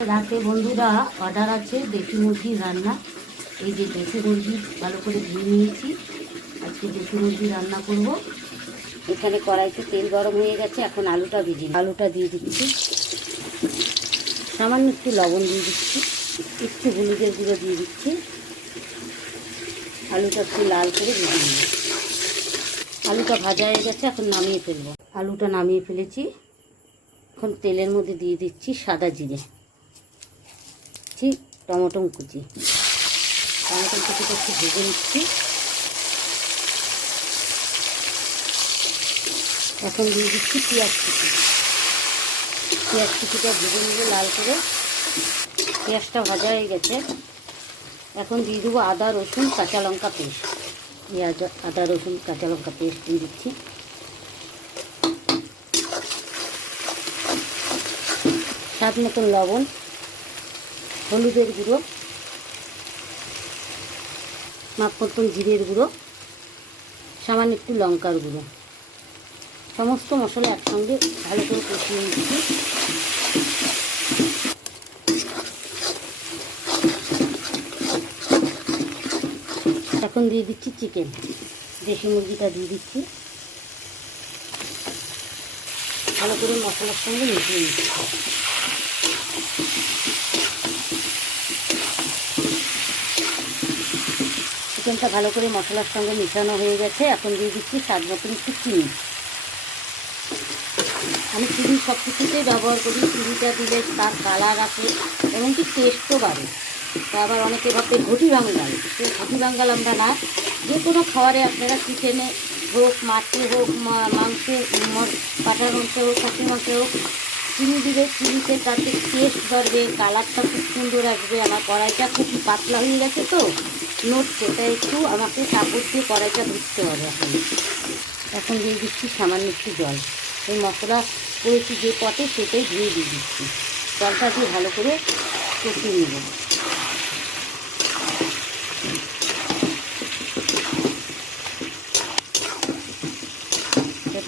রাতে বন্ধুরা অর্ডার আছে দেশি মুরগির রান্না। এই যে দেশি মুরগি ভালো করে ধুয়ে নিয়েছি, আজকে দেশি মুরগি রান্না করব। এখানে কড়াইতে তেল গরম হয়ে গেছে, এখন আলুটা দিয়ে দিচ্ছি। সামান্য একটু লবণ দিয়ে দিচ্ছি, একটু হলুদের গুঁড়ো দিয়ে দিচ্ছি। আলুটা একটু লাল করে ভেজে নেব। আলুটা ভাজা হয়ে গেছে, এখন নামিয়ে ফেলবো। আলুটা নামিয়ে ফেলেছি। এখন তেলের মধ্যে দিয়ে দিচ্ছি সাদা জিরে, টমেটো কুচিটা একটু ভেজে নিচ্ছি। এখন দিয়ে দিচ্ছি পেঁয়াজ কুচিটা ভেজে নেবো লাল করে। পেঁয়াজটা ভাজা হয়ে গেছে, এখন দিয়ে দেবো আদা রসুন কাঁচা লঙ্কা পেস্ট। আদা রসুন কাঁচা লঙ্কা পেস্ট দিয়ে দিচ্ছি। স্বাদ মতন লবণ, হলুদের গুঁড়ো, মাপ মতন জিরের গুঁড়ো, সামান্য একটু লঙ্কার গুঁড়ো, সমস্ত মশলা একসঙ্গে ভালো করে কষিয়ে নিচ্ছি। এখন দিয়ে দিচ্ছি চিকেন, দেশি মুরগিটা দিয়ে দিচ্ছি। ভালো করে মশলার সঙ্গে মিশিয়ে নিচ্ছি। চিকেনটা ভালো করে মশলার সঙ্গে মিশানো হয়ে গেছে, এখন দিয়ে দিচ্ছি স্বাদ মতন একটু চিনি। আমি চিনি সব কিছুতেই ব্যবহার করি। চিনিটা দিলে তার কালার আসে এবং কি টেস্টও বাড়ে। তা আবার অনেকে ভাবে ঘটি বাঙ্গাল, সে ঘটি বাঙ্গাল আমরা না। যে কোনো খাবারে আপনারা চিকেনে হোক, মাছে হোক, মাংসে, পাঠার মাংসে হোক, খাসির মাংসে হোক, চিনি দিলে চিনিতে তাতে টেস্ট বাড়বে, কালারটা খুব সুন্দর আসবে। আমার কড়াইটা খুব পাতলা হয়ে গেছে তো নড়ছে, তাই একটু আমাকে কাপড় দিয়ে কড়াইটা ধুতে হবে। এখন দিয়ে দিচ্ছি সামান্য একটু জল। এই মশলা করেছি যে পটে সেটাই ধুয়ে দিয়ে দিচ্ছি। জলটা দিয়ে ভালো করে কষিয়ে নেব।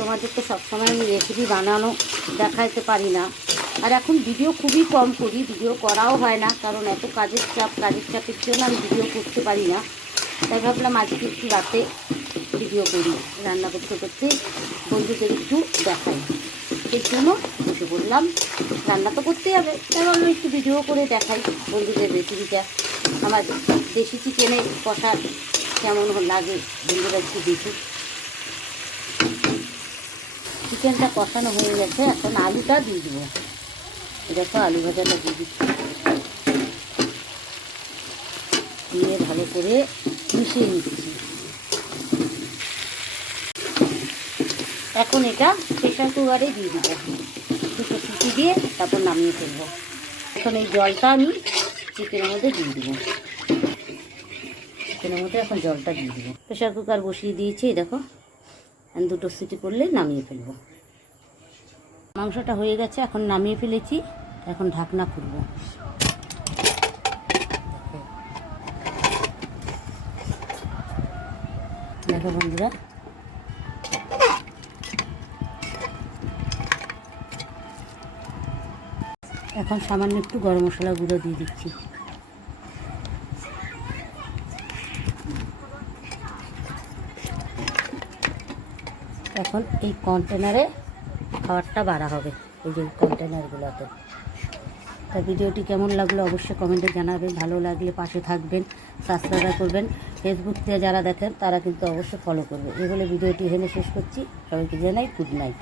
তোমাদের তো সবসময় আমি রেসিপি বানানো দেখাতে পারি না, আর এখন ভিডিও খুবই কম করি, ভিডিও করাও হয় না, কারণ এত কাজের চাপের জন্য আমি ভিডিও করতে পারি না। তাই ভাবলাম আজকে একটু রাতে ভিডিও করি, রান্না করতে করতে বন্ধুদের একটু দেখাই। সেই জন্য বসে বললাম, রান্না তো করতেই হবে, তাই ভাবলাম একটু ভিডিও করে দেখাই বন্ধুদের রেসিপিটা। আমার দেশি চিকেনের কষা কেমন লাগে বন্ধুরা একটু দেখি। চিকেনটা কষানো হয়ে গেছে, এখন আলুটা দিয়ে দেবো। দেখো আলু ভাজাটা দিয়ে দিচ্ছি, দিয়ে ভালো করে মিশিয়ে নিচ্ছি। এখন এটা প্রেশার কুকারে দিয়ে দেবো, দুটো সিটি দিয়ে তারপর নামিয়ে ফেলবো। এখন এই জলটা আমি চিকেনের মধ্যে দিয়ে দেবো। চিকেনের মধ্যে এখন জলটা দিয়ে দেবো। প্রেশার কুকার বসিয়ে দিয়েছি, দেখো দুটো সিটি করলে নামিয়ে ফেলবো। মাংসটা হয়ে গেছে, এখন নামিয়ে ফেলেছি। এখন ঢাকনা খুলব। দেখো বন্ধুরা, এখন সামান্য একটু গরম মশলা গুঁড়ো দিয়ে দিচ্ছি। এখন এই কন্টেনারে খাবারটা বাড়া হবে, এই যে কন্টেনারগুলোতে। তা ভিডিওটি কেমন লাগলো অবশ্যই কমেন্টে জানাবেন। ভালো লাগলে পাশে থাকবেন, সাবস্ক্রাইব করবেন। ফেসবুক থেকে যারা দেখেন তারা কিন্তু অবশ্যই ফলো করবে। এই বলে ভিডিওটি এখানে শেষ করছি। সবাইকে জানাই গুড নাইট।